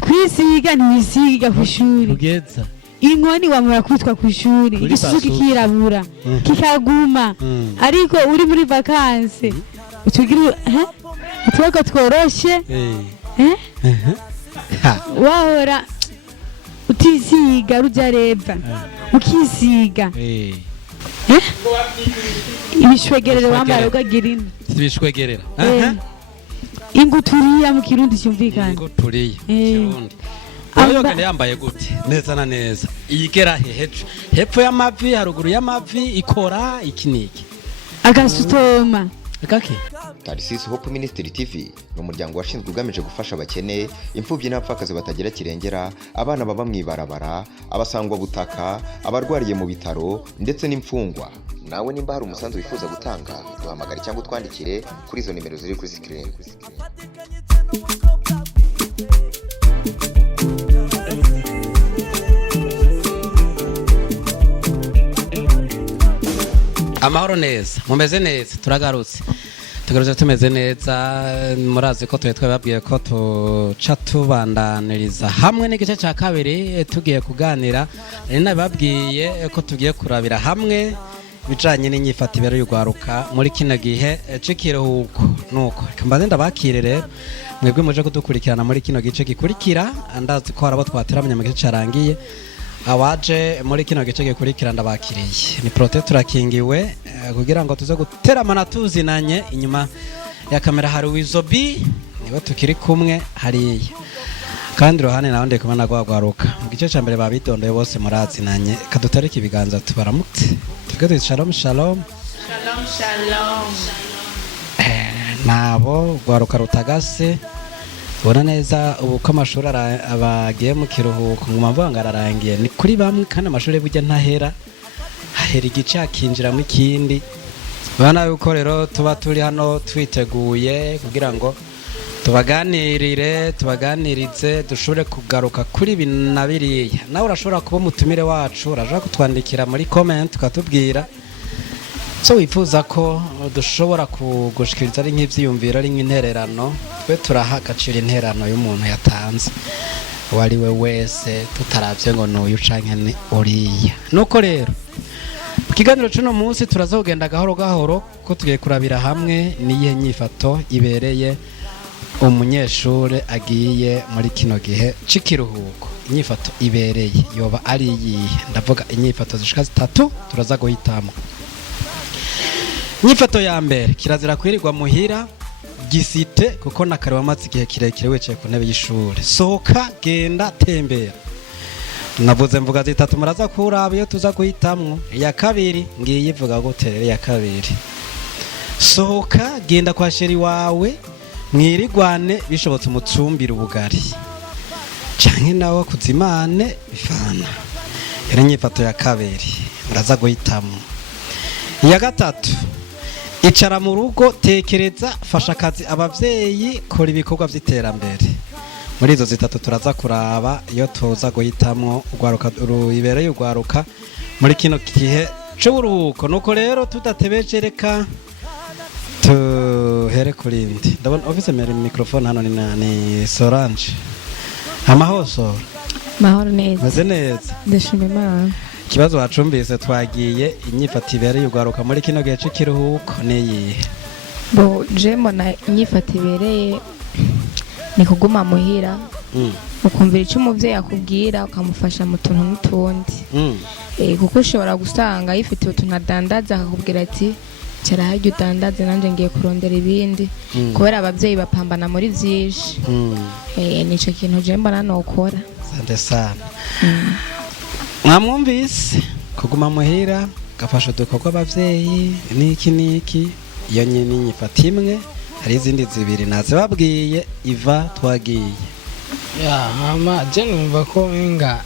kwisiga ntisiga kwishuri ugeza inkoni wamara kwitwa kwishuri igisuki kirabura kikaguma ariko uri muri vacances utugira utwego tworoshe wahora utisiga rujareva ukisiga ibishwegerere wambara ukagira ibishwegerera inguturiya mu kirundi cyumvikana inguturiya kirundi Yoga yambaye gute neza na neza igera hepfo y'amavi haruguru y'amavi ikora ikiniki agasutoma akake Tarisisi Hope Ministry TV n'umuryango washinzwe ugamije gufasha abakene imfubyi n'abapfakazi batagira kirengera abana baba mwibarabara abasangwa butaka abarwariye mu bitaro ndetse n'imfungwa nawe nimba hari umusanzu wifuza gutanga duhamagare cyangwa twandikire kuri izo nimero ziri kuri screen amahoro neza mumeze neza turagarutse tumeze neza murazi ko twababwiye ko tuca tubandaniriza hamwe n'igice cya kabiri tugiye kuganira nababwiye ko tugiye kurabira hamwe bijanye n'inyifato ibere y'ugwaruka muri kino gihe c'ikiruhuko nuko kambaze ndabakire rero mwebwe muje kudukurikirana muri kino gice gikurikira ndazi ko harabo twateramye mu gice carangiye awaje muri kino gice gikurikira ndabakiriye ni protect turakingiwe kugira ngo tuze guteramana tuzinanye inyuma ya kamera hari Wizobi nibo tukiri kumwe hariya kandi rohane naho ndeko mana gwagwaruka mu gice ca mbere babidondoye bose murazinanye kadutarika ibiganza tubaramutse tugeze shalom shalom shalom shalom nabo gwaruka rutagase ubona neza ubu ko amashuri abagiye mu kiruhuko ngo mavanga ararangiye ni kuri bamwe kandi amashuri burya ntahera hahera igice akinjiramo ikindi ubona yuko rero tuba turi hano twiteguye kugira ngo tubaganirize dushobore kugaruka kuri na biriya nawe urashobora kuba umutumire wacu urashobora kutwandikira muri comment ukatubwira so wifuza ko dushobora kugushikiriza ari nk'ivyiyumviro ari nk'intererano twe turaha agaciro intererano y'umuntu yatanze wari we wese tutaravye ngo n'uyu canke ni uriya nuko rero mu kiganiro c'uno munsi turaza kugenda gahoro gahoro ko tugiye kurabira hamwe n'iyihe nyifato ibereye umunyeshure agiye muri kino gihe c'ikiruhuko inyifato ibereye yoba ari iyihe ndavuga inyifato zishika zitatu turaza guhitamo inyifato ya mbere kirazira kwirirwa muhira gisite kuko nakare wamaze igihe kirekire wicaye ku ntebe y'ishuri sohoka genda tembera navuze mvuga zitatu muraza kuraba iyo tuza guhitamwo iya kabiri ngiye ivuga gute ya kabiri sohoka genda kwa sheri wawe mwirigwane bishobotse umutsumbira ubugari canke nawe kuzimane bifana yari inyifato ya kabiri muraza guhitamwo iya gatatu icara mu rugo tekereza fasha akazi abavyeyi kora ibikorwa vy'iterambere muri izo zitatu turaza kuraba iyo tuza guhitamwo ugwaruka ibereye ugwaruka muri kino gihe c'uburuhuko nuko rero tudatebeje reka tuhere kurindi ndabona office mere microphone hano ni Solange amahoso mahoro neza meze neza ndashima Imana ikibazo wacumbise twagiye inyifato ibereye ugwaruka muri kino gihe c'ikiruhuko niyihe bo jemo na inyifato ibereye ni kuguma muhira ukumvira icyo umuvyeyi akubwira ukamufasha mu tuntu n'utundi kuko ushobora gusanga yifitiye utuntu adandaza akakubwira ati cara harya udandaze nanje ngiye kurondera ibindi kubera abavyeyi bapambana muri vyinshi nico kintu je mbona nokora sante sana mwamwumvise kuguma muhira gafasha udukorwa abavyeyi niki iyo nyine nyifata imwe hari izindi zibiri naze babwiye iva twagiye mama je numva ko enga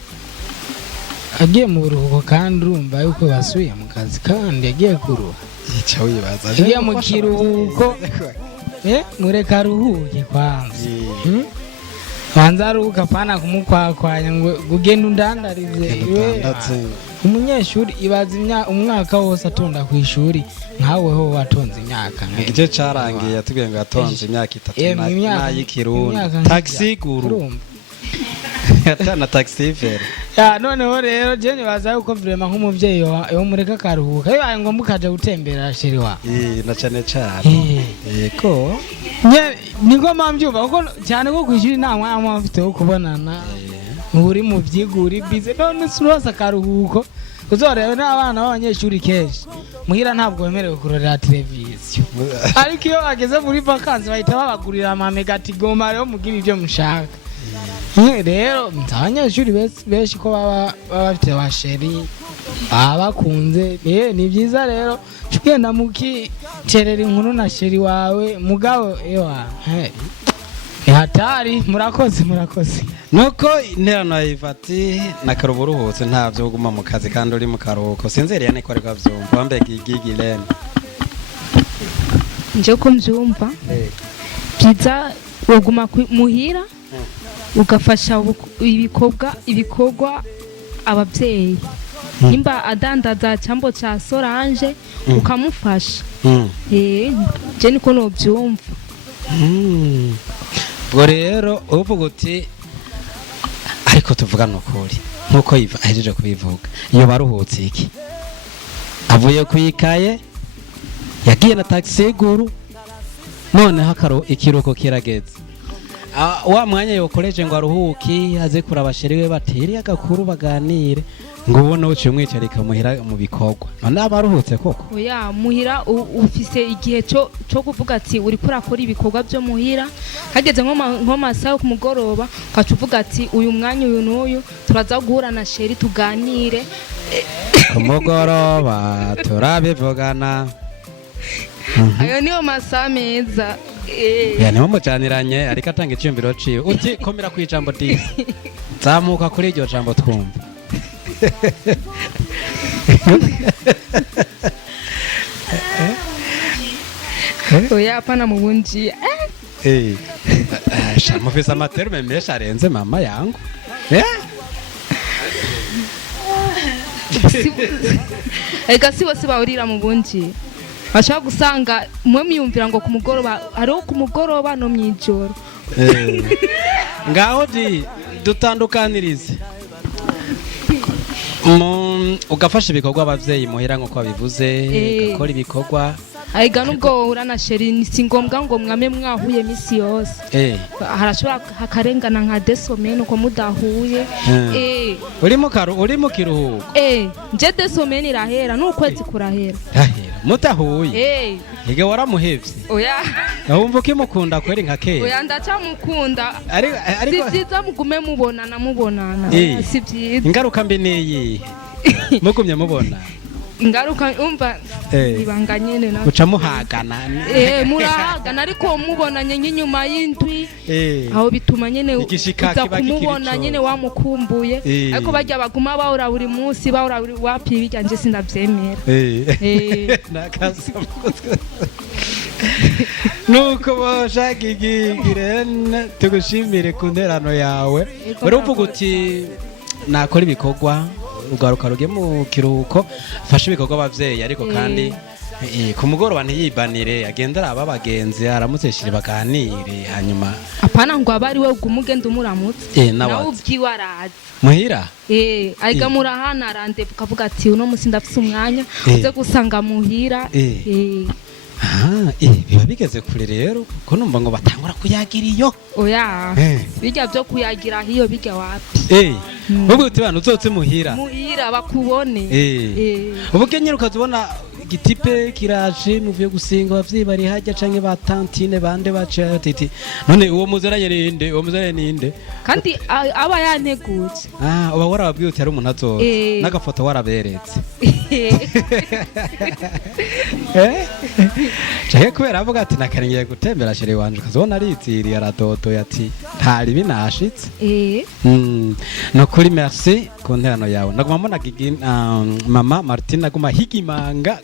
agiye mu buruhuko kandi urumva yuko basubiye mu kazi kandi yagiye kuruha yica wibaza agiye mu kiruhuko mureka aruhuke kwanza wanza aruhuka pana kumukwakwanya ngo ugenda undandarize umunyeshuri ibaza umwaka wose atonda ku ishuri nkawe ho watonze imyaka igice carangiye yatubwiye ngo yatonze imyaka 3 n'ayikirundi taxi guru atana taxi fare ya noneho rero je nibaza yuko vraiment nk'umuvyeyi yo mureka karuhuka bibaye ngombwa ukaja gutembera sheri wa na cane cane yego niko mambyumva kuko cyane ko kwishuri nta mwanya afite wo kubonana uri mu vyiguri bize none surose karuhuko kuzoreba n'abana b'abanyeshuri kenshi muhira ntabwo wemerewe kurorera televiziyo ariko iyo bageze muri vacances bahita babagurira ama megatigoma rero mugira ibyo mushaka rero abanyeshuri benshi ko baba bafite basheri bakunze ni byiza rero tugenda mukicerera inkuru na sheri wawe mugabo ewa hatari murakoze nuko interano yifati na karuburuhutse ntavyo uguma mu kazi kandi uri mu karuhuko sinzeriya niko ariko avyumva wambega igigilene nje ko mvyumva byiza uguma muhira ugafasha ibikorwa ababyeyi nimba adandaza cyambo cya Solange ukamufasha je niko no byumva bwo rero uvuga uti ariko tuvugana ukuri nkuko yiva ahejeje kubivuga iyo baruhutse iki avuye kuyikaye yagiye na taxi guru none hakaro ikiruko kirageze wa mwanya yokoreje ngo aruhuki aze kuraba sheriwe bateri agakuru baganire ngo ubone uciye umwicarika muhira mu bikorwa none abaruhutse koko oya muhira ufise igihe cyo kuvuga ati uri kurakora ibikorwa byo muhira hageze nko masaha ku mugoroba ukaca uvuga ati uyu mwanya uyu n'uyu turaza guhura na sheri tuganire ku mugoroba turabivugana ayo niyo masaha meza niho mucaniranye ariko atanga icyumviro ciwe uti komera ku ijambo disi zamuka kuri iryo jambo twumva oya hapana mubunjia mufise amaterume menshi arenze mama yangu ega si bose bahurira mu bunjia bashaka gusanga mwe miyumvira ngo ku mugoroba hariho ku mugoroba no mwijoro ngaho dutandukanirize ugafasha ibikorwa abavyeyi muhira nko babivuze gakora ibikorwa aiga nubwo uhura na sheri si ngombwa ngo mwame mwahuye misi yose harashobora hakarengana nka desomene uko mudahuye uri mu kiruhuko nje desomene irahera n'ukwezi kurahera mutahuye ige waramuhevye oya wumva ukimukunda kweri nka kera oya ndacamukunda si vyiza mugume mubonana si vyiza ingaruka mbi niyi mugumye mubona ingaruka umva ibanga nyene na uca muhagana murahagana ariko mubonanye nk'inyuma y'indwi aho bituma nyene uza kumubona nyene wamukumbuye ariko bajya baguma bahora buri munsi bahora wapi bijya nje sindavyemera nuko boshaka igigirene tugushimire ku nterano yawe uravuga uti nakora ibikorwa ugaruka ruge mu kiruhuko fasha ibikorwa abavyeyi ariko kandi ku mugoroba ntiyibanire agendera ababagenzi aramutseshire baganire hanyuma apana ngo abari we gumugenda umuramutse nawe ubwiwe araza muhira aiga murahana arande ukavuga ati uno musi ndafise umwanya uze gusanga muhira biba bigeze kure rero ko numva ngo batangura kuyagira iyo oya bijya byo kuyagira hiyo bijya wapi ubwo utibana uzotse muhira bakubone ubukenyera ukazubona igitipe kiraje muvuye gusinga abavyeyi bari hajya canke ba tantine bande bace titi none uwo muzeranye ninde kandi aba yantegutse uba warababwiye uti ari umuntu azoza n'agafoto waraberetse Chake kubera avuga ati nakaringiye gutembera sheri wanje ukazobona ariziriye aradodoye ati ntari binashitse no kuri merci ku nterano yawe naguma mbona mama Martina aguma higimanga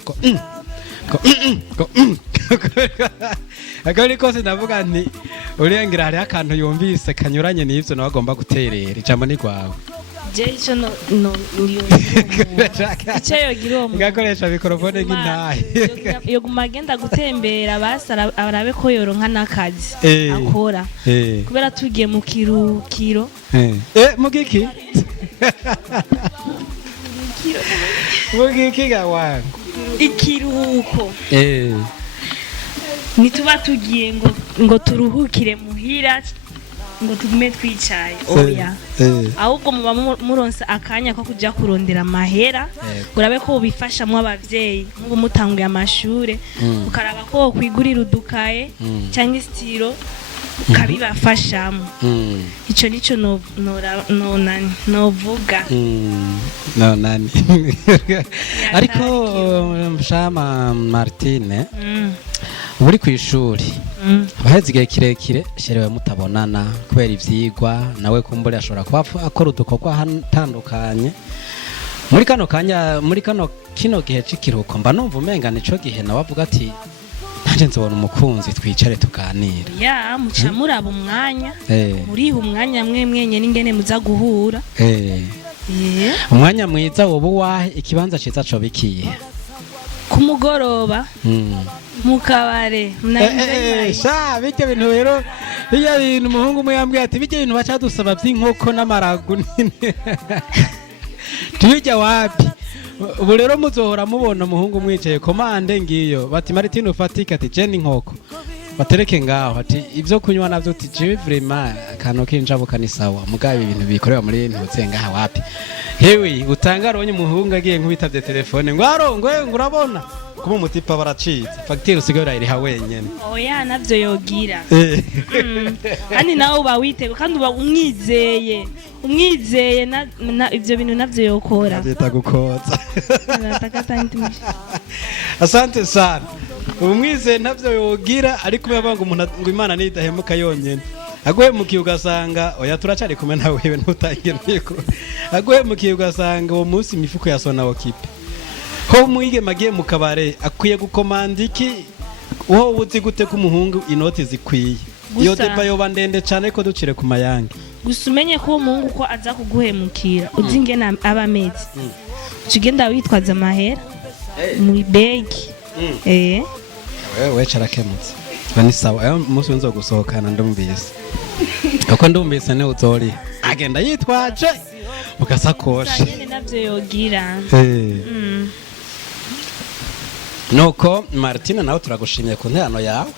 akari kose ndavuga nti urengera hari akantu yumvise kanyuranye n'ivyo nawe agomba guterera ijambo ni kwawe je ico no ico yogira uwo muntu ngakoresha mikrofone nk'intahe yoguma agenda gutembera basara arabe ko yoronka n'akazi akora kubera tugiye mu kirukiro mugiki mugiki gawangu ikiruhuko nituba tugiye ngo turuhukire muhira ngo tugume twicaye oya ahubwo muba muronsa akanya ko kuja kurondera amahera urabe ko ubifashamwe abavyeyi nk'ubu mutanguye amashure ukaraba ko kwigurira udukaye cyangwa istiro kabibafashamo ico nico novuga nonani ariko Shama Martine uri ku ishuri abaheze igihe kirekire sherewe mutabonana kubera ivyigwa nawe kumbure ashobora kuba akora udukorwa hatandukanye muri kino gihe c'ikiruhuko mba numva umenga nico gihe nawe avuga ati nanje nzobona umukunzi twicare tuganira ya muca muraba umwanya muriha umwanya mwenye n'ingene muza guhura umwanya mwiza woba uwahe ikibanza ciza co bikiye ku mugoroba mu kabare sha bijya bintu rero bijya bintu umuhungu umwe yambwiye ati bijya bintu baca dusaba vy'inkoko n'amaragu nini tubijya wapi ubu rero muzohora mubona umuhungu mwicaye komande ngiyo bati Martine ufatika ati je n'inkoko batereke ngaho ati ivyo kunywa navyo uti je vraiment akantu kinjabuka ni sawa mugabe ibintu bikorewa muri ntuze ngaha wapi hewe utangaronye umuhungu agiye nkubitavye telefone ngo arongwe ngurabona kuba umutipa baracitse fagitire usigaye iriha wenyene oya navyo yogira ani nawe uba witego kandi uba umwizeye ivyo bintu navyo yokora byita gukoza asante sana umwizeye navyo yogira ariko yabanga umuntu ngo Imana nidahemuka yonyene aguhemukiye ugasanga oya turacari kumwe nawe wewe ntutangiye niko aguhemukiye ugasanga uwo munsi imifuko yasona okipe ho mwige magiye mu kabare akwiye gukomanda iki wo uzi gute ko umuhungu inoti zikwiye iyo deba yoba ndende cyane ko ducire ku mayange gusa umenye ko umuhungu ko aza kuguhemukira uzi ngena abamezi ugenda witwaza amahera muri begi wewe carakemutse bani sawa ayo musi nzo gusohokana ndumvise uko ndumvise ne uzori agenda yitwaje ukasakosha nyene navyo yogira nuko Martine nawe turagushimiye ku nterano yawe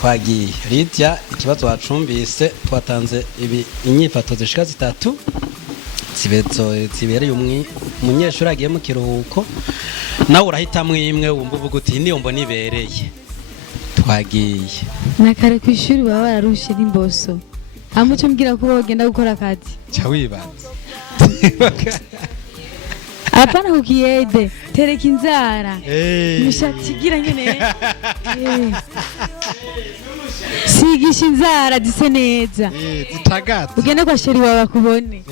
twagiye Lydia ikibazo wacumbise twatanze inyifato zishika zitatu zibereye umunyeshuri agiye mu kiruhuko nawe urahitamwo imwe wumva uvuga uti niyo mbona ibereye twagiye nakare ku ishuri baba bararushe n'imboso amuco mbwira ko bagenda gukora akazi cya wibanze apana kukiyede tereka inzara mishatsi gira nyene sigisha inzara zise neza zitagata ugende kwa sheri wawe akubone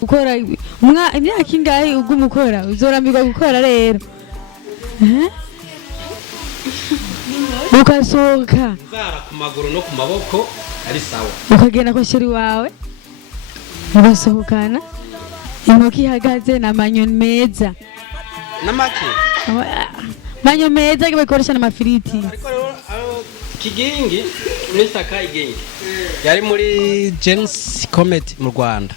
ukora imyaka ingahe ugumukora uzorambirwa gukora rero ukasohoka inzara ku maguru no ku maboko ari sawa ukagenda kwa sheri wawe ugasohokana inkoko ihagaze n'amanyoni meza n'amaki manyo meza bakoresha n'amafiriti ariko rero Kigingi Mr. Kayigingi yari muri Gens Comedy mu Rwanda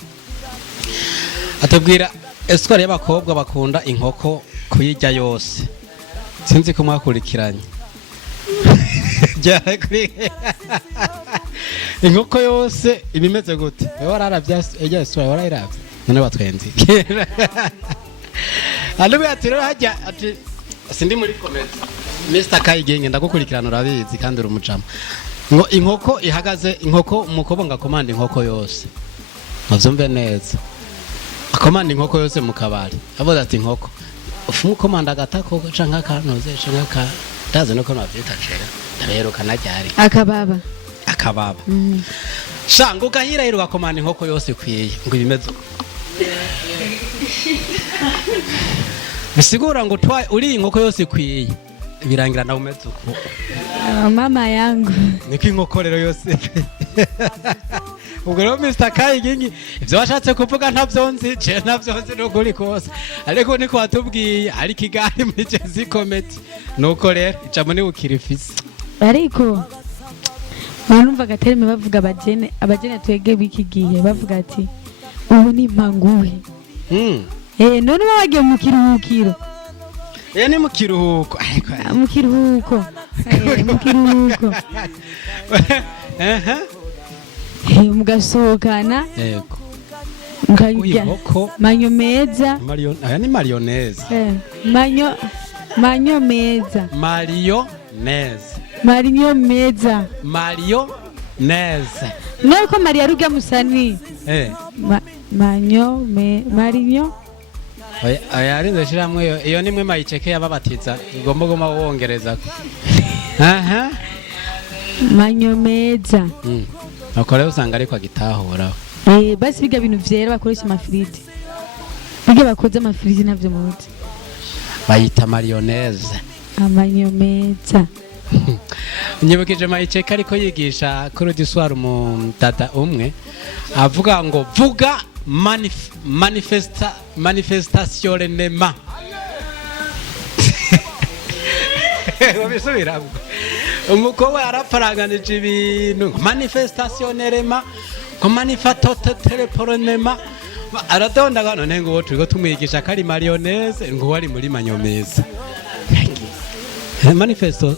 atubwira eswari y'abakobwa bakunda inkoko kuyijya yose sinzi ko mwakurikiranye jya kuri inkoko yose ibimeze gute wararavya ejya eswari warayiravye none batwenzi Alubwe ati rero hajya ati sindi muri comedy Mr. Kayigingi ndagukurikirana urabizi kandi urumujama ngo inkoko ihagaze inkoko umukobo ngakomanda inkoko yose muvyumve neza akomanda inkoko yose mu kabari avuga ati inkoko ufumu komanda agatako canka kanoze canka ndaze no ko navyita cera ndaberuka najyari akababa shango gahira yero gakomanda inkoko yose kwiye ngo ibimeze bisigura ngo uri inkoko yose kwiye birangira nawe umeze uko mama yangu niko inkoko rero yose ubwo rero Mr. Kayigingi ivyo washatse kuvuga ntavyo nzi je ntavyo nzi n'ukuri kose ariko niko watubwiye ari Kigali muri Jazzy Comedy nuko rero ijambo ni ukirifise ariko barumva gatereme bavuga abagene twege biki gihe bavuga ati ubu ni mpanguhe none bagiye mu kiruhukiro ni mu kiruhuko mu kiruhuko mugasohokana yego mukarya manyo meza aya ni mayonnaise manyo meza nuko Maria rugya musani Marinyo aya ari ndashiramwe iyo nimwe mayiceke yababatiza igomba goma wongereza manyo meza nuko rero usanga ariko agitahura basi biga bintu vyera bakoresha amafiriti biga bakoze amafiriti navyo muti bayita mayonnaise amanyo meza nyibukije mayiceke ariko yigisha kuri diswar umudada umwe avuga ngo vuga manifestation renema wabisubiramo umukobwa yaraparanganije ibintu manifestation renema ko manifatote teleporonema aradonda none ngo turiko tumwigisha kari mayonnaise ngo wari muri manyomeza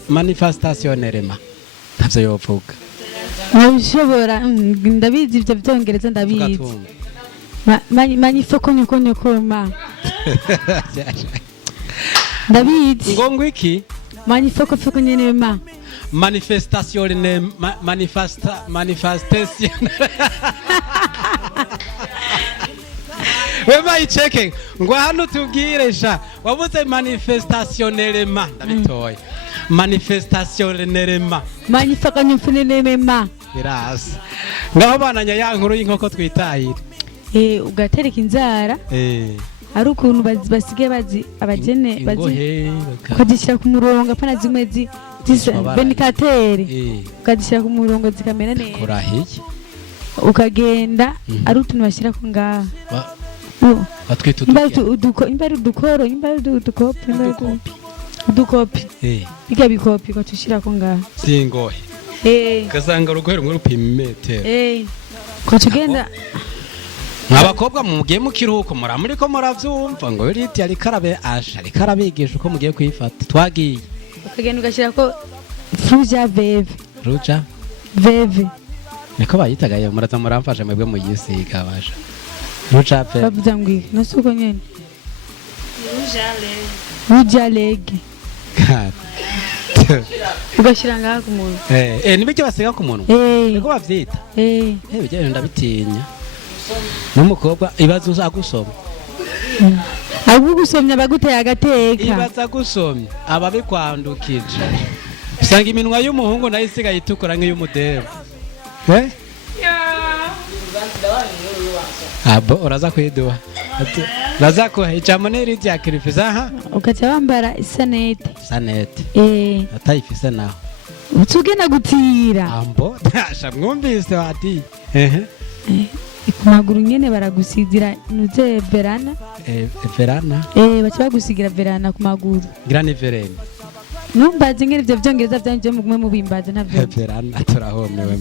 manifestation renema ntavyo yovuga ushobora ndabizi ivyo vyongereza ndabizi manifoko nyoko ma ndabizi ngo iki manifoko nyene ma manifestation ne manifestation we mayiceke ngo hano tubwiresha wabuze manifestation elema ndabitoye manifestation elema manifoko nyuma birasa ngaho bananya ya nkuru y'inkoko twitahira ugatereka inzara ari ukuntu basigaye bazi abagene bazi ukazishyira ku murongo apana zimwe benikatere ukazishyira ku murongo zikamera neza kurahiye ukagenda ari utuntu bashyira ko ngaha batwita udukoro udukopi biga bikopi ukatushira ko ngaha singohe kasanga urugohe rumwe rupima imetero ukatugenda abakobwa mugiye mu kiruhuko muriko muravyumva ngo riti ari karabe asha ari karabigisha uko mugiye kwifata twagiye ukagenda ugashira ko fruja veve niko bayitagaye muraza muramfasha mwebwe muyisiga basha ruja veve bavuga ngo nasuko nyene ruja lege ugashira ngaha ku muntu nibyo basiga ku muntu niko bavyita bijyanye ndabitinya n'umukobwa ibaza agusoma agusomya baguteye agateka ibaza agusomya ababikwandukije usanga iminwa y'umuhungu nayo isigaye itukura nk'iy'umudebe abo uraza kwiduha uraza kuha ijambo n'irindi ya kirifisa ukaca wambara isanete atayifise naho utugenda gutira ambo tasha mwumvise wati ku maguru nyene baragusigira nuze verana baca bagusigira verana ku maguru grani verene numbaze ngene ivyo vyongereza vyanje mugumwe mubimbaze ntavyo verana turahomewe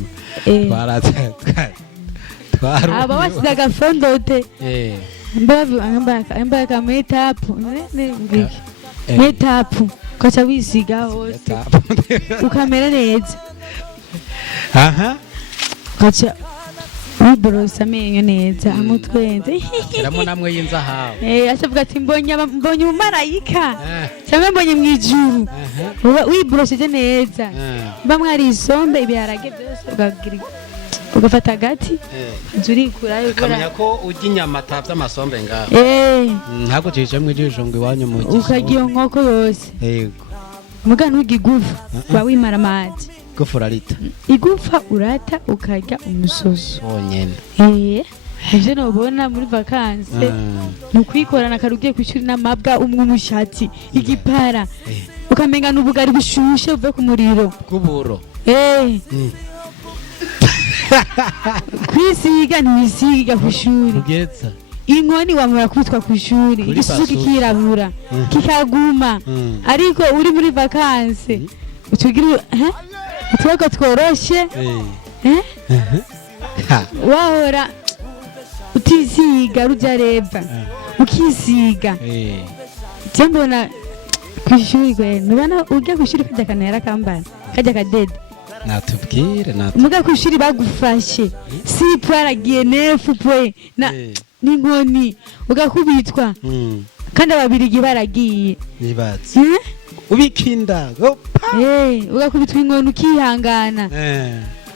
aba wasize agafondote mbaye ka metapu metapu ukaca wisiga hose ukamera neza ukaca wiborosa amenyo neza amutwenze kiramo namwe y'inzahawe acavuga ati mbonye umumarayika cyangwa mbonye mu ijuru wiborosheje neza mba mwari isombe ibiharage byose ugafata agati urikurayo ukamenya ko ujya inyama atavye amasombe ngaho ntabwo cije mu ijisho ngo iwanyu mu gisho ukarya iyo nkoko yose yego muga ntugi gufu ba wimara amazi gufu urarita igufa urata ukarya umusoso wonyene ivyo nobona muri vakanse ni ukwikorana akarugiye kw'ishuri n'amabwa umwe umushatsi igipara ukamenga n'ubugari bushushe buve ku muriro kuburo kwisiga ntibisiga ku ishuri ugeza inkoni wamara kwitwa ku ishuri isuka ikirabura kikaguma ariko uri muri vakanse utugira utwego tworoshe wahora utisiga rujya reva ukisiga mbona ku ishuri gwe nubona ujya ku ishuri kajya kanera kambara kajya kadede natubwire muga ku ishuri bagufashe si twaragiye nefu pwe na n'inkoni ugakubitwa kandi ababirigi baragiye nibatse ubikinda ugakubitwa inkoni ukihangana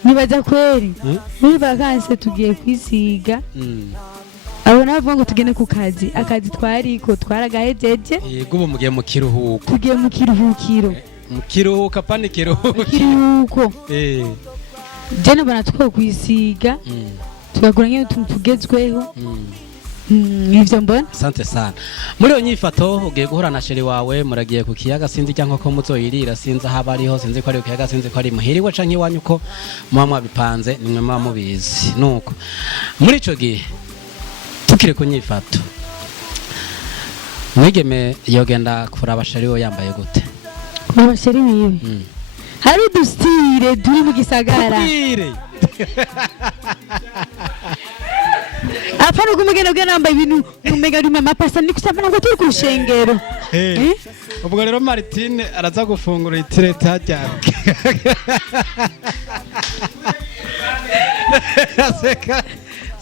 nibaza kweri muri vakanse tugiye kwisiga abo navuga ngo tugende ku kazi akazi twariko twaragahejeje yego ubu mugiye mu kiruhuko tugiye mu kiruhukiro mu kiruhuko pani kiruhuko je nabona two kwisiga tugakora nk'iyo tugezweho ivyo mbona asante sana muri iyo nyifato ugiye guhura na sheri wawe muragiye ku kiyaga sinzi cyangwa ko muzoyirira sinzi aho aba ariho sinzi ko ari ku kiyaga sinzi ko ari muhiriwe canke iwanyu uko muba mwabipanze nimwe muba mubizi nuko muri ico gihe tukire ku nyifato mwigeme yogenda kuraba sheri we yambaye gute abasheri biwe hari udustire turi mu gisagara apana kumugenda ugenda wambaye ibintu umega rima mapasa ni kusafana ngo turi ku rushengero ubwo rero Martine araza gufungura itirete hajyana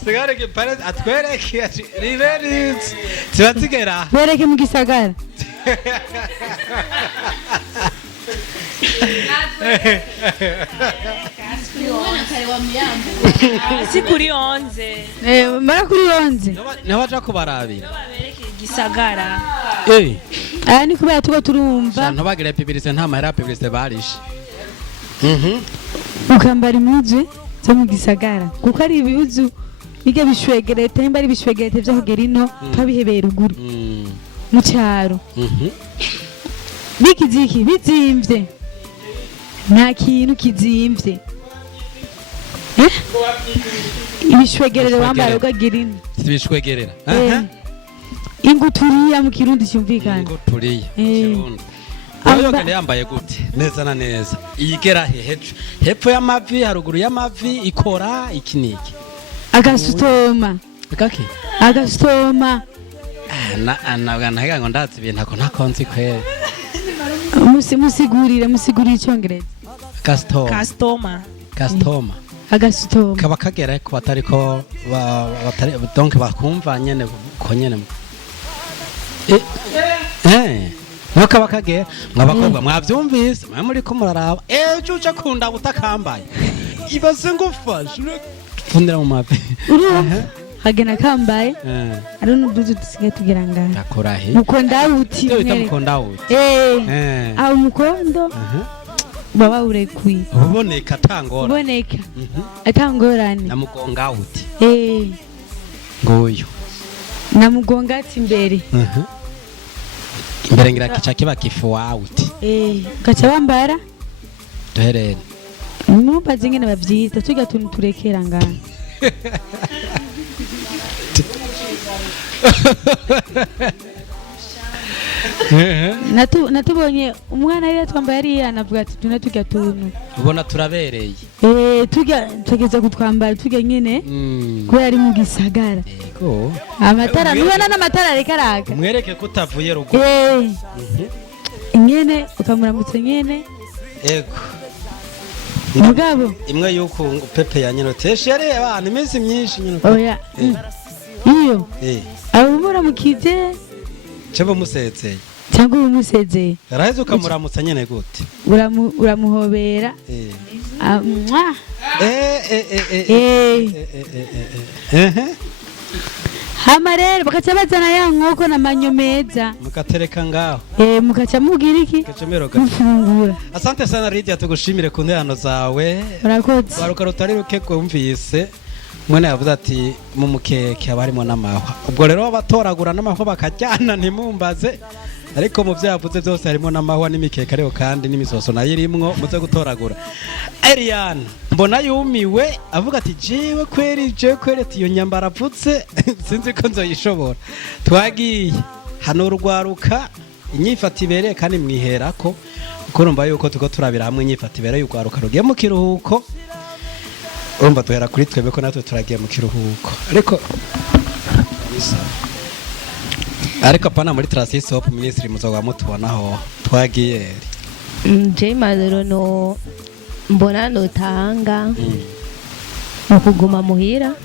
sigare ke pare atwereke riveritse tibatigera bereke mu gisagara si kuri 11 mara kuri 11 niho baja kubarabira babereke gisagara aya ni kubera tuko turumva ntibagire publicité nta mahera publicité barishe ukambara impuzu zo mu gisagara kuko ari ibihuzu biga bishwegerete nimba ari bishwegerete vyo kugera ino twabihebeye ruguru mu cyaro bikiziki bizimvye nta kintu kizimvye ibishwegerere wambara ukagira ino ibishwegerera inguturiya mu kirundi cyumvikana inguturiya kirundi Yogende yambaye gute neza na neza igera hepfo y'amavi haruguru y'amavi ikora ikiniki agasutoma agasutoma naga ngo ndazi ibintu ako ntakonzi kwere musigurire icyongereza customa agasutoma kaba kagera ko batariko donc bakumva nyene ko nyene nuko bakagera mwabakobwa mwavyumvise mwe muri ko muraraba uca kunda butakambaye ibaze ngufashe fundira mu mapi hagena kambaye ari n'uduzu dusigaye tugira ngana nakurahi mukonda uti aho mukondo baba urekuye uboneka tangora uboneka atangorane namugonga uti nguyu namugonga ati imbere imbere ngira kica kiba kifua uti gacha bambara duherere numva zingene bavyita tuga tuntu turekera ngana natubonye umwana yari twambaye ari yanavuga ati tunatuga tuntu ubona turabereye tugeze gutwambara tuga nyene kubera ari mu gisagara yego amatara nubona n'amatara reka raka mwereke kutavuye rugo nyene ukamuramutse nyene yego mugabo imwe yuko pepe ya nyinoteshe yari abantu iminsi myinshi nyine oya iyo abumura mukije cyangwa musezeye cyangwa umusezeye yaraheze ukamuramutsa nyene gute uramuhobera hama rero bakaca bazana ya nkoko na manyo meza mukatereka ngaho mukaca mubwira iki mufungura asante sana Lydia tugushimire ku nterano zawe urakoze baruka rutari ruke kumvise mwene yavuze ati mu mukeke haba harimo n'amahwa ubwo rero batoragura n'amahwa bakajyana ntimumbaze ariko mu byavuze byose harimo n'amahwa n'imikeka ariko kandi n'imisoso nayo irimwo muze gutoragura. Eliane mbona yumiwe avuga ati jewe kweri iyo nyambara avutse sinzi ko nzoyishobora. Twagiye hano urwaruka inyifata ibereye kandi mwiherako kuko urumva yuko tuko turabira hamwe inyifata ibereye urwaruka rugiye mu kiruhuko. Urumva tuhera kuri twebwe ko natwe turagiye mu kiruhuko ariko pana muri Transisi Hope Ministry muzoga mutubonaho twagiye. je maduro no mbona notanga mu kuguma muhira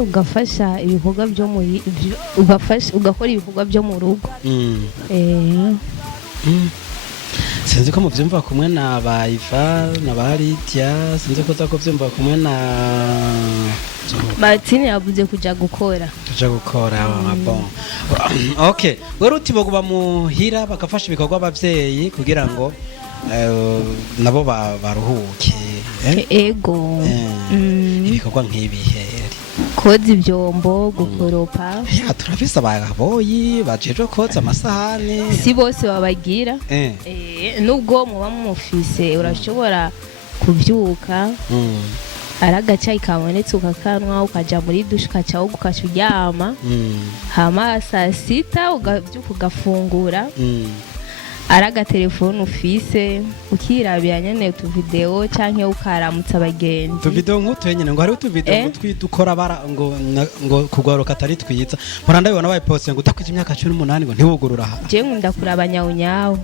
ugafasha ibikorwa byo ugakora ibikorwa byo mu rugo. Sinzi ko muvyumva kumwe na Baiva na Baritia, sinzi ko takovyumva kumwe na Martine yavuze kuja gukora bon. Okay, wari utibo kuba muhira bakafasha ibikorwa abavyeyi kugira ngo nabo baruhuke. Ego ibikorwa nk'ibihe koza ivyombo gukoropa. Turafise ababoyi bajeje koza amasahani si bose babagira. Nubwo muba mufise urashobora kuvyuka aragaca ikabonetse ukakanwa ukaja muri dushe ukaca ugaca uryama hama saa sita ugavyuka ugafungura araga telefone ufise ukirabira nyene utuvideo canke ukaramutsa abagenzi. Tuvideo nk'utu nyene ngo hari utuvideo dukora bara ngo kugwaruka atari twiza muranda bibona bayiposte ngo utakwije imyaka 18 ngo ntiwugurura aha. Je nkunda kuraba nyawunyawo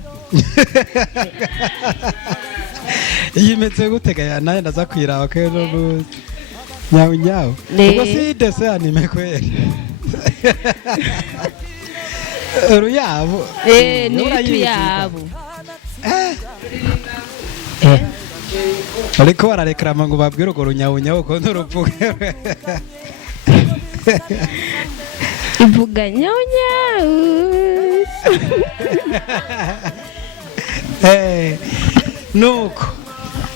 yimeze gutega naye ndaza kwiraba kero nyawunyawo ubwo si dese anime kweli Ruyabo ni yabo ariko bararekrama ngo babwire ugo runyawunyawo ko nturupfuke ivuga nyawunyawo nuko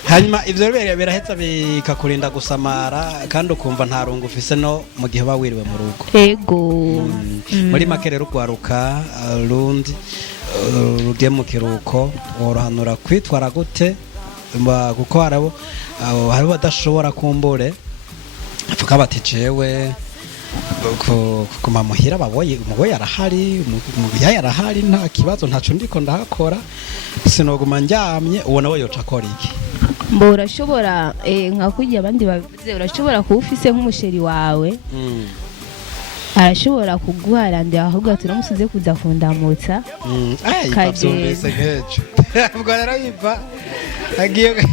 hanyuma ivyo biraheza bikakurinda gusamara kandi ukumva nta rungu ufise no mu gihe bawiriwe mu rugo. Ego muri make rero ugwaruka rundi rugiye mu kiruko worohanura kwitwara gute kuko harabo badashobora kumbure avuga bati jewe kuma muhira baboye umugoye arahari umugoye arahari nta kibazo ntaco ndiko ndahakora sinoguma njyamye ubona we yoca akora iki. Mbo urashobora nka kujya abandi bavuze urashobora kuba ufise nk'umusheri wawe arashobora kuguharandira ahubwo turamusize kuza kundamutsa kabyumvise nkejo ubwo rero yiva agiye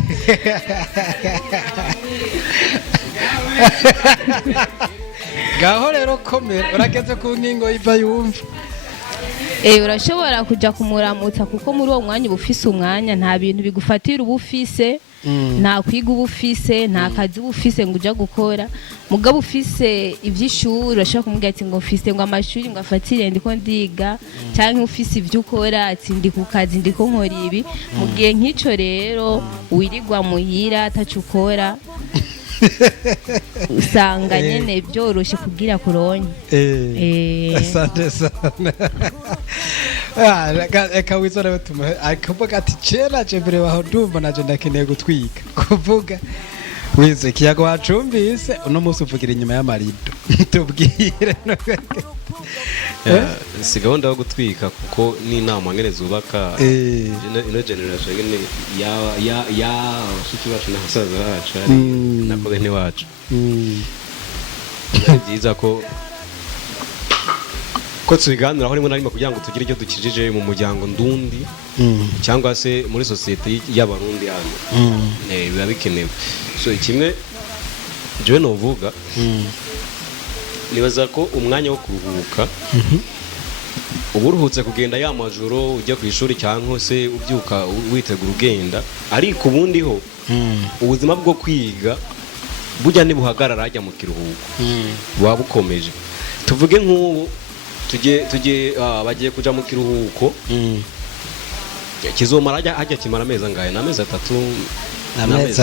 gaho rero komera urageze ku nkingo yiva yumva. Urashobora kuja kumuramutsa kuko muri uwo mwanya ubufise umwanya nta bintu bigufatira ubufise nta kwiga ubufise nta kazi ubufise ngo uja gukora mugabo ufise ivy'ishuri urashobora kumubwira ati ngo mfise ngo amashuri ngo afatire ndiko ndiga canke ufise ivyo ukora ati ndi ku kazi ndiko nkora ibi mu gihe nk'ico rero wirigwa muhira ataco ukora usanga nyene byoroshe kugira kuronye. Asante sana. Eka wizora batuma akavuga ati cera je mbere baho ndumva naje ndakeneye gutwika kuvuga wize kiyago wacumbise uno musi uvugira inyuma y'amarido tubwire si gahunda yo gutwika kuko ni inama ngene zubaka ino generation ngene ya abashiki bacu n'abasaza bacu nako bene wacu byiza ko tubiganiraho rimwe na rimwe kugira ngo tugire icyo dukijije mu muryango ndundi cyangwa se muri societe y'abarundi hano biba bikenewe. So kimwe jewe novuga nibaza ko umwanya wo kuruhuka uburuhutse kugenda ya majoro ujya ku ishuri cyangwa se ubyuka witegura ugenda ariko ubundi ho ubuzima bwo kwiga bujya nibuhagarara ajya mu kiruhuko buba bukomeje. Tuvuge nk'ubu tujye bagiye kuja mu kiruhuko kizomara hajya kimara amezi angahe n'amezi 3 n'amezi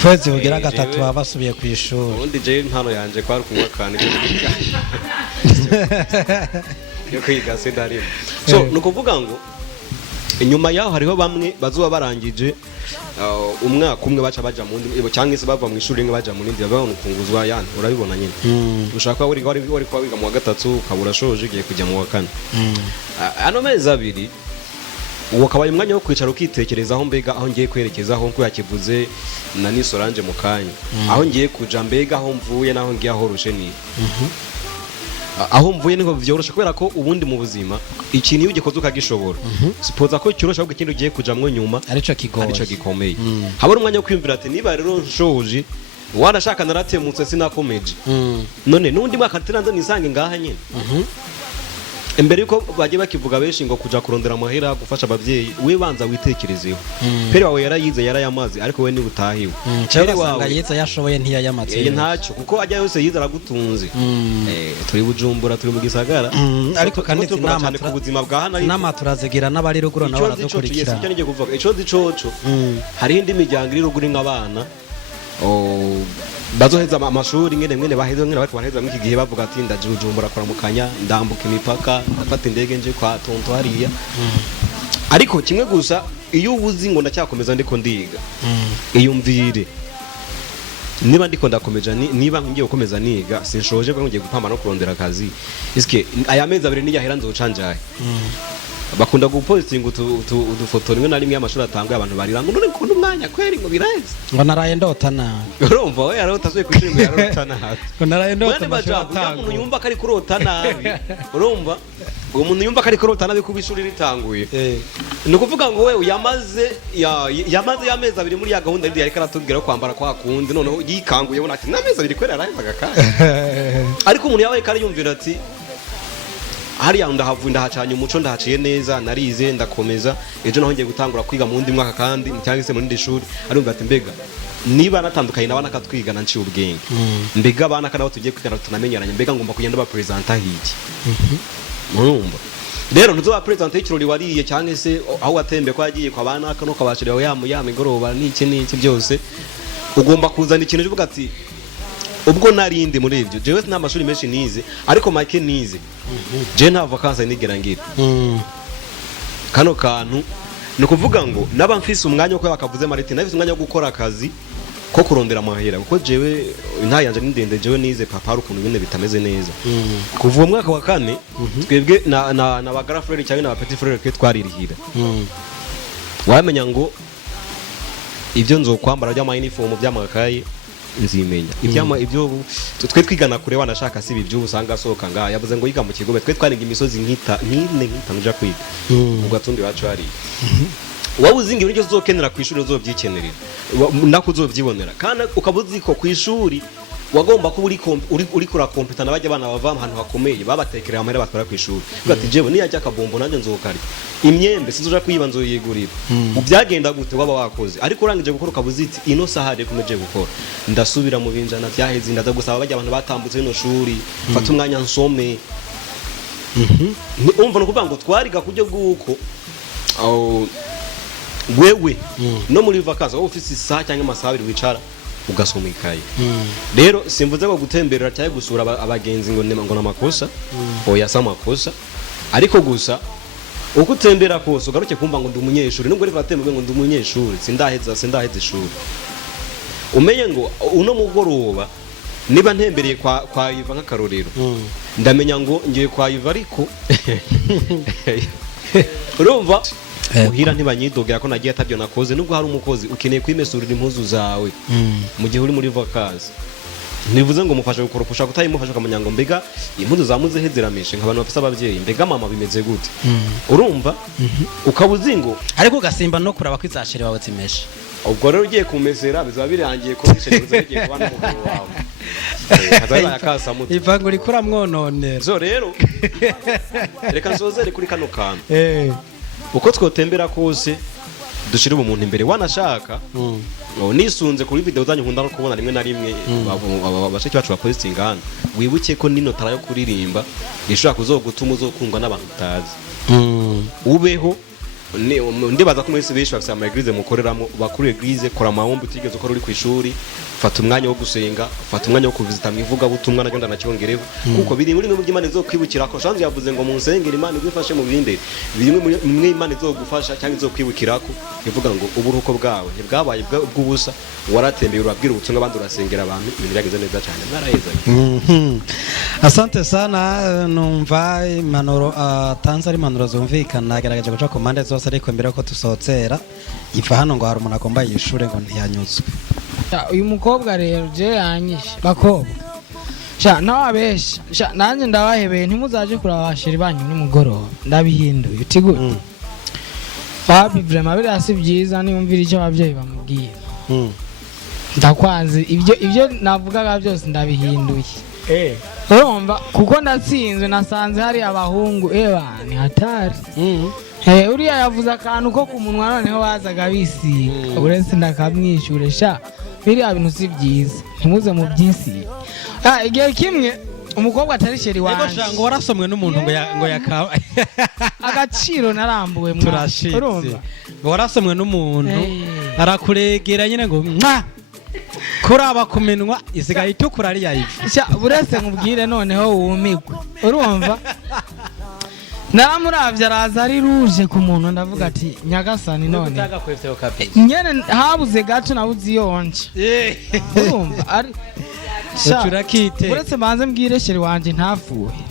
2 ukwezi kugira gatatu baba basubiye ku ishuri ubundi je impano yanje kwari kunywa kandi yo kwiga sedari so nukuvuga ngo inyuma yaho hariho bamwe bazuba barangije umwaka umwe baca baja mu ndi cyangwa se bava mu ishuri rimwe baja mu rindi babona ukunguzwa yani urabibona nyine ushaka wari kwa wiga mu wa gatatu ukabura shoje ugiye kujya mu wa kane ano mezi abiri uwo kabaye umwanya wo kwicara ukitekerezaho mbega aho ngiye kwerekezaho nko yakivuze na ni Solange mu kanya aho ngiye kuja mbega aho mvuye naho ngiye aho rushe ni aho mvuye niho byorosha kubera ko ubundi mu buzima ikintu iyo ugikoze ukagishobora sipoza ko cyoroshye ahubwo ikindi ugiye kujamwe nyuma arico gikomeye habura umwanya wo kwimvira ati niba rero nshoje wanashaka naratemutse sinakomeje none nundi mwaka tiranze nisange ngaha nyine imbere yuko bagiye bakivuga benshi ngo kuja kurondera amahera gufasha abavyeyi we banza witekerezeho pere wawe yarayize yarayamaze ariko we ni butahiwe pere wawe yize yashoboye ntiyayamaze ntacyo kuko ajya yose yize aragutunze turi Bujumbura turi mu gisagara ariko kandi sinama ku buzima bwa hana inama turazigira n'abari ruguru nabo baradukurikira icyo ngiye kuvuga ico zicoco hari indi miryango iri ruguru nk'abana bazoheza amashuri ngene baheze ngene bari baraheza muri iki gihe bavuga ati ndaje Bujumbura kuramukanya ndambuka imipaka ndafata indege nje kwa tonto hariya ariko kimwe gusa iyo ubuzi ngo ndacyakomeza ndiko ndiga iyo mvire niba ndiko ndakomeja niba ngiye gukomeza niga sinshoje bwo ngiye gupamba no kurondera akazi iske aya mezi abiri niyahera nzocanjaye bakunda gupostinga udufoto rimwe na rimwe y'amashuri atanguye abantu barira ngo none kuntu umwanya kweri ngo biraheze ngo naraye ndota nabi urumva we yarota zwe kwishuri ngo yarota nabi ngo naraye ndota amashuri atanguye umuntu yumva ko ari kurota nabi urumva uwo muntu yumva ko ari kurota nabi kuba ishuri ritanguye ni ukuvuga ngo we yamaze y'amezi abiri muri ya gahunda yari karatubwira kwambara kwa kundi noneho yikanguye bona ati n'amezi abiri kweri arahezaga kandi ariko umuntu yabaye kari yumvira ati hariya ndahacanye umuco ndahaciye neza narize ndakomeza ejo naho ngiye gutangura kwiga mu ndi mwaka kandi cyangwa se mu rindi shuri arumva ati mbega niba natandukanye n'abana katwigana nciye ubwenge mbega abana kandi abo tugiye kwigana tunamenyeranye mbega ngomba kugenda ba presenta hiki murumva rero ntuzoba presenta y'ikirori wariye cyangwa se aho watembe ko yagiye kwa bana no kabashiriye ya migoroba n'iki byose ugomba kuzana ikintu uvuga ati ubwo narindi muri ibyo jewe nta mashuri menshi nize ariko make nize je nta vacances nigera ngira kano kantu no kuvuga ngo naba mfise umwanya wo bakavuze Martin nafise umwanya wo gukora akazi ko kurondera amahera kuko jewe nta yanje n'indende jewe nize papa ari ukuntu bine bitameze neza kuva mu mwaka wa kane twebwe na ba grand frère cyangwa na ba petit frère twe twaririhira wamenya ngo ibyo nzokwambara by'ama uniform by'amakaye nzimenya ibyo twe twigana kure wanashaka si ibyo usanga asohoka nga yavuze ngo yiga mu kigo twe twaringa imisozi nk'itanu uja kwiga mu gatundi bacu hari waba uzinga ibintu byose uzokenera ku ishuri uzobyikenera nako uzobyibonera kandi ukabuzi ko ku ishuri wagomba kuba uri kura kompetana bajya abana bava ahantu hakomeye babatekerera amahera batwara ku ishuri ugati jewe niyajya akabombo nanjye nzokari imyembe sizoja kuyiba nzoyigurira ubyagenda gute waba wakoze ariko urangije gukora ukabuziti ino sahari kumeje gukora ndasubira mu binjana byaheze ndaza gusaba bajya abantu batambutse ino shuri fata umwanya nsome umva no kuvuga ngo twariga kujye bwuko wewe no muri vacances wowe ufite isaha cyangwa amasaha abiri wicara ugasoma ikaye rero simvuze ko gutemberera cyangwa gusura abagenzi ngo namakosa oya sa makosa ariko gusa uko utembera kose ugaruke kumva ngo ndi umunyeshuri nubwo ariko atembe ngo ndi umunyeshuri sindaheza ishuri umenye ngo uno mugoroba niba ntembereye kwa Iva nk'akarorero ndamenya ngo ngiye kwa Iva ariko urumva uhira ntibanyidogera ko nagiye atabyo nakoze nubwo hari umukozi ukeneye kwimesurira impuzu zawe mu gihe uri muri vacances nivuze ngo mufashe gukoropusha kutayimufasha kamenya ngo mbega impuzu zamuze hezeramishe nk'abantu bafite abavyeyi mbega mama bimeze gute urumva ukabuzingo ariko gasimba no kuraba kwizashire wawe zimeshe ubwo rero ugiye kumesera bizaba birangiye ko bishe uzagiye kubana n'umugabo wawe kazaba yakasa muto Ivango rikura mwononera zo rero reka nzozere kuri kano kantu uko twotembera kose dushire umuntu imbere wanashaka nisunze kuri video zanyu nkunda no kubona rimwe na rimwe abashiki bacu bapostinga hano wibuke ko nino tara yo kuririmba ishobora kuzogutuma uzokundwa n'abantu utazi ubeho ndibaza ko mwese benshi bafite ama eglise mukoreramo bakuru eglise kora amahombo utigeze ukora uri ku ishuri fata umwanya wo gusenga fata umwanya wo kuvizita mu ivuga butumwa na genda nacyongereho kuko biri muri mwe by'Imana zo kwibukira ko shanze yavuze ngo munsengera Imana igufashe mu bindi bimwe mwe Imana zo gufasha cyangwa zo kwibukira ko ivuga ngo uburuko bwawe ntibwabaye bw'ubusa waratembeye urabwira ubutumwa abandi urasengera abantu ibintu byageze neza cyane mwaraheza. Asante sana, numva impanuro atanze ari impanuro zumvikana, agaragaje guca ku mpande zose, ariko mbere ko tusohotera iva hano ngo hari umuntu agomba yishure ngo ntiyanyuzwe. Uyu mukobwa rero je yanyishe bakobwa nawabesha nanjye ndabahebeye ntimuzaje kurabashira banyu nimugoroba ndabihinduye utigute babi vraiment biri hasi byiza niyumvira icyo ababyeyi bamubwiye ndakwanze ibyo navugaga byose ndabihinduye urumva kuko ndatsinzwe nasanze hari abahungu ni hatari uriya yavuze akantu ko ku munwa noneho bazaga bisiga uretse ndakamwishyure biriya bintu si byiza ntimuze mu byisi igihe kimwe umukobwa atari sheri wanje ngo warasomwe n'umuntu ngo yakaba agaciro narambuwe urumva ngo warasomwe n'umuntu arakuregera nyine ngo kuraba kumenwa isigaye itukura ari yayive buretse nkubwire noneho wumigwe urumva naramuravye araza ari ruje ku muntu ndavuga ati nyagasani none nyene habuze gato nabuze yonje urumva ari urakite uretse banze mbwire sheri wanje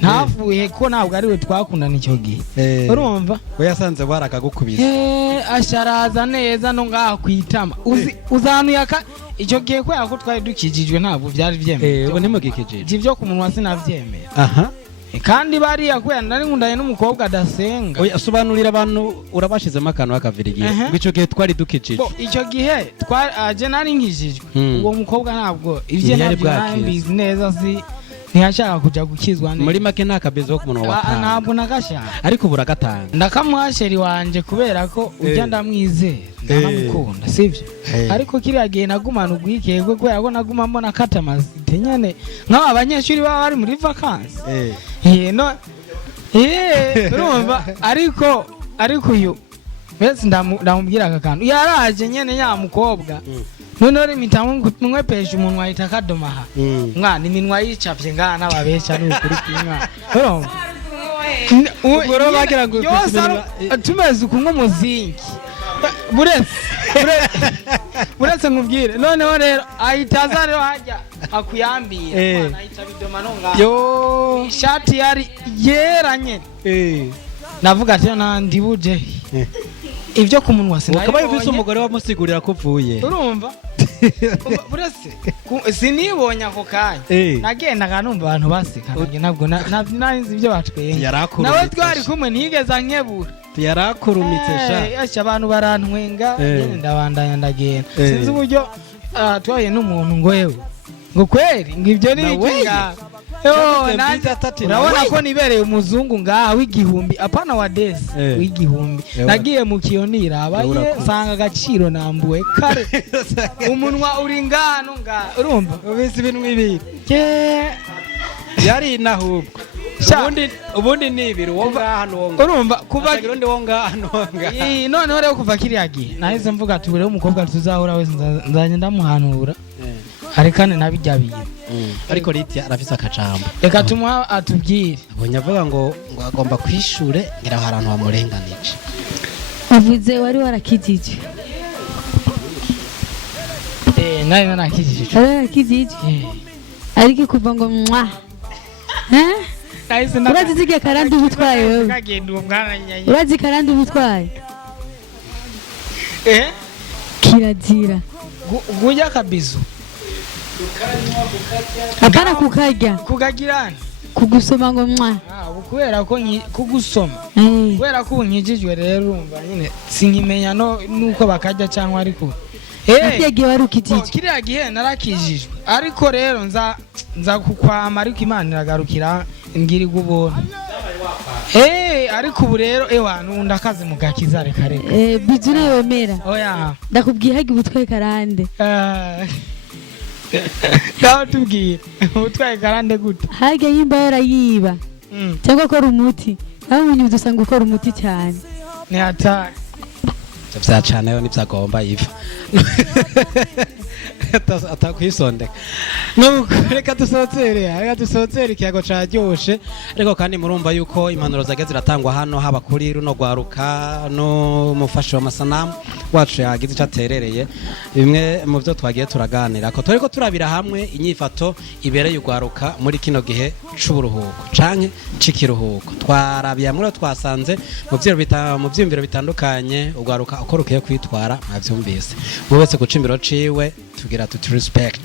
ntafuye ko ntabwo ari we twakundana icyo gihe urumva we yasanze barakagukubise asharaza neza no ngaha kwitama uzanuye icyo gihe ko yako twari dukijijwe ntabwo byari byemeye ubu ntimugikijije ibyo ku munwa sinavyemera kandi bariya kubera nari nkundanye n'umukobwa adasenga asobanurira abantu urabashizemo akantu k'akavirigiye icyo gihe twari dukijije icyo gihe aje nari nkijijwe uwo mukobwa ntabwo ibyo ntabwo neza ntiyashaka kujya gukizwa neza muri make nta kabezo wo ku munwa watanga ntabwo nagashaka ariko ubu uragatanga ndakamuha sheri wanje kubera ko ujya ndamwizera ndanamukunda sibyo ariko kiriya gihe nagumana ubwikekwe kubera ko naguma mbona kata amazite nyene nk'aba abanyeshuri baba bari muri vacances urumva ariko uyu mbese ndamubwira aka kantu yaraje nyene ya mukobwa noneho impita mwepesha umuntu wahita akadomaha mwana iminwa yicapye ngaha n'ababesha n'ukuri kw'imwana ubwo bagira ngo tumeze uku nk'umuzingi buretse nkubwire noneho rero ahita aza rero hajya akuyambira ahita bidoma no ngaho ishati yari yera nyene navuga ati nandi buje ibyo ku munwa ukaba yumvise umugore wamusigurira ko upfuye urumva buretse sinibonye ako kanya nagendaga numva abantu basikanaga ntabwo narinzi ibyo batwenga nawe twari kumwe ntigeze ankebura yarakurumitse abantu barantwenga ndabandanya ndagenda sinzi uburyo twahuye n'umuntu ngo yewe ngo kweri ngo ibyo ni iki urabona ko nibereye umuzungu ngaha w'igihumbi apana wa desi w'igihumbi nagiye mu kiyonira abaye nsanga agaciro nambuwe kare umunwa uri ngano ngaha urumva ubise ibintu bibiri yari inahubwo ubundi ni ibiri wo ngaha n'uwo ngaha urumva kuva undi wo ngaha n'uwo ngaha noneho rero kuva kiriya gihe nahise mvuga ati buriho umukobwa tuzahura wese nzajya ndamuhanura harekane nabijya bintu ariko Lydia arafise akajambo reka tumuha atubwire abonye avuga ngo agomba kwishure ngira ahantu bamurenganije uvuze wari warakijije nari narakijije warakijije ariko kuva ngo mwa urazi zige karandi ubutwaye wewe urazi karandi ubutwaye kirazira gujya kabizo akana kukarya kugagirana kugusoma ngo mwa kubera ko kugusoma kubera ko unkijijwe rero urumva nyine sinkimenya nuko bakajya cyangwa ariko yagiye wari ukijijwe kiriya gihe narakijijwe ariko rero nza kukwama ariko Imana iragarukira ngira ubuntu ariko ubu rero nunda akazi mu gakiza reka bizu nayomera oya ndakubwiye hagi ubutwaye karande ngaho tubwire ubutwaye karande gute hage yimba yarayiba cyangwa ukora umuti nawe unyuze usanga ukora umuti cyane ni hatari vyacaneyo nivyagomba iva atakwisondeka nuko reka dusozere ikiyago caryoshe ariko kandi murumva yuko impanuro zage ziratangwa hano haba kuri runo rwaruka no mufashe w'amasanamu wacu yagize ico aterereye bimwe mu byo twagiye turaganira ko turiko turabira hamwe inyifato ibereye urwaruka muri kino gihe c'uburuhuko canke c'ikiruhuko twarabiye muri twasanze mu vyiyumviro bitandukanye urwaruka uko rukiye kwitwara mwavyumvise mu wese gucimbiro ciwe tugira tuti respect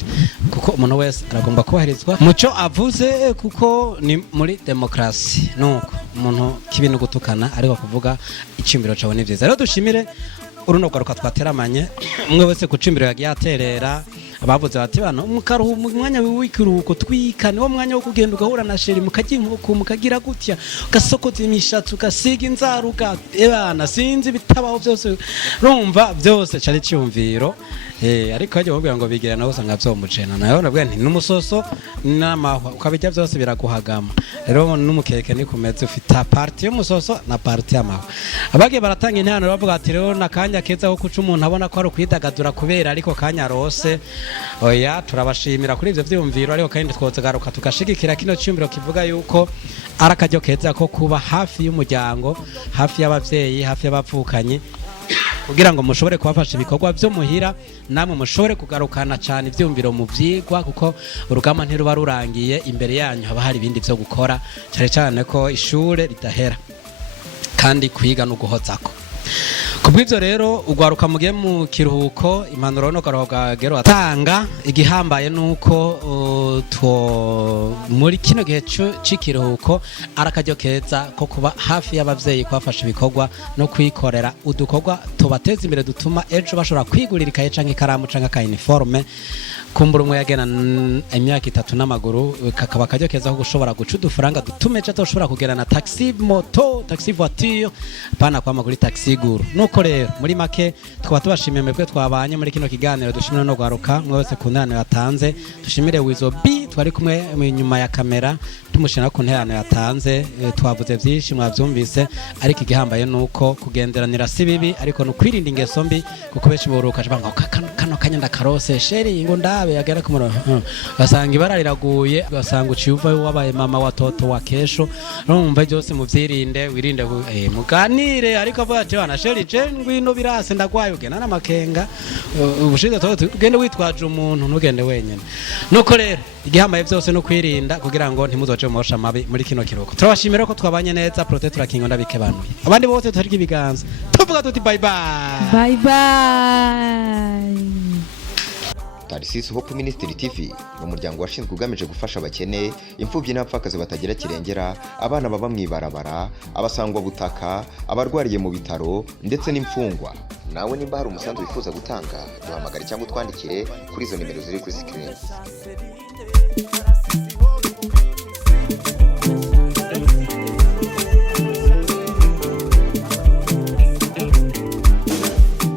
kuko umuntu wese aragomba kubahirizwa muco avuze kuko ni muri demokrasi nuko umuntu kibintu gutukana ariko kuvuga icimbiro cawe ni vyiza rero dushimire uruno rwaruka twateramanye umwe wese kucimbiro yagiye aterera abavuze bati bano mu mwanya w'ikiruhuko twikane wo mwanya wo kugenda ugahura na sheri mukajya inkoko mukagira gutya ugasokoza imishatsi ugasiga inzaruka ebana sinzi bitabaho byose rumva byose cari cyumviro ariko hajya bambwira ngo bigira nawe usanga vyomujena nayo nabwo nti n'umusoso n'amahwa ukabijya byose biraguhagama rero n'umukeke ni kumeze ufita party y'umusoso na party y'amahwa abagiye baratanga intano bavuga ati rero nakanya keza ko kuca umuntu abona ko ari ukwidagadura kubera ariko kanya rose oya turabashimira kuri ivyo vyumviro ariko kandi twozagaruka tugashigikira kino cyumviro kivuga yuko arakajyo keza ko kuba hafi y'umuryango hafi y'abavyeyi hafi y'abavukanyi kugira ngo mushobore kubafasha ibikorwa byo muhira namwe mushobore kugarukana cyane ivyumviro mu vyigwa kuko urugamba ntiruba rurangiye imbere yanyu haba hari ibindi byo gukora cyane cyane ko ishure ridahera kandi kwiga no guhozako kubw'ivyo rero ugwaruka mugiye mu kiruhuko impanuro no karoga gero atanga igihambaye nuko muri kino gihe c'ikiruhuko arakajyo keza ko kuba hafi y'abavyeyi kwafasha ibikorwa no kwikorera udukorwa tubateza imbere dutuma ejo bashobora kwigurira ikaye canke ikaramu canke ka uniforme kumbura umwe yagena imyaka 3 n'amaguru kakaba kajyo keza ko gushobora guca udufaranga dutume cyo toshobora kugerana taxi moto taxi voiture pana kwa maguri taxi guru nuko rero muri make twaba tubashimiye mwebwe twabanye muri kino kiganiro dushimira no gwaruka mwe wese ku ntano yatanze dushimire Wizo B twari kumwe inyuma ya kamera tumushina ku ntano yatanze twavuze byinshi mwavyumvise ariko igihambaye nuko kugenderanira si bibi ariko no kwirinda ingeso mbi kuko benshi boruka banga kano kanyanda karose sheri ngo ndabe yagera ku murongo basanga ibara riraguye basanga uciuva wabaye mama watoto wa kesho numva byose muvyirinde wirinde muganire ariko avuga ati bana sheri je ngwino birase ndagwaye ugena n'amakenga ubushize tugende witwaje umuntu ntugende wenyene nuko rero igihambaye byose no kwirinda kugira ngo ntimuzoje mu mosha mabi muri kino kiruko turabashimira ko twabanye neza protector kingo ndabikebanuye abandi bose turi ibiganza tuvuga tuti bye bye Tarsis Hope Ministry TV ni umuryango washinzwe ugamije gufasha abakene imfubyi n'abapfakazi batagira kirengera abana baba mwibarabara abasangwa butaka abarwariye mu bitaro ndetse n'imfungwa nawe nimba hari umusanzu wifuza gutanga duhamagare cyangwa twandikire kuri izo nimero ziri kuri screen.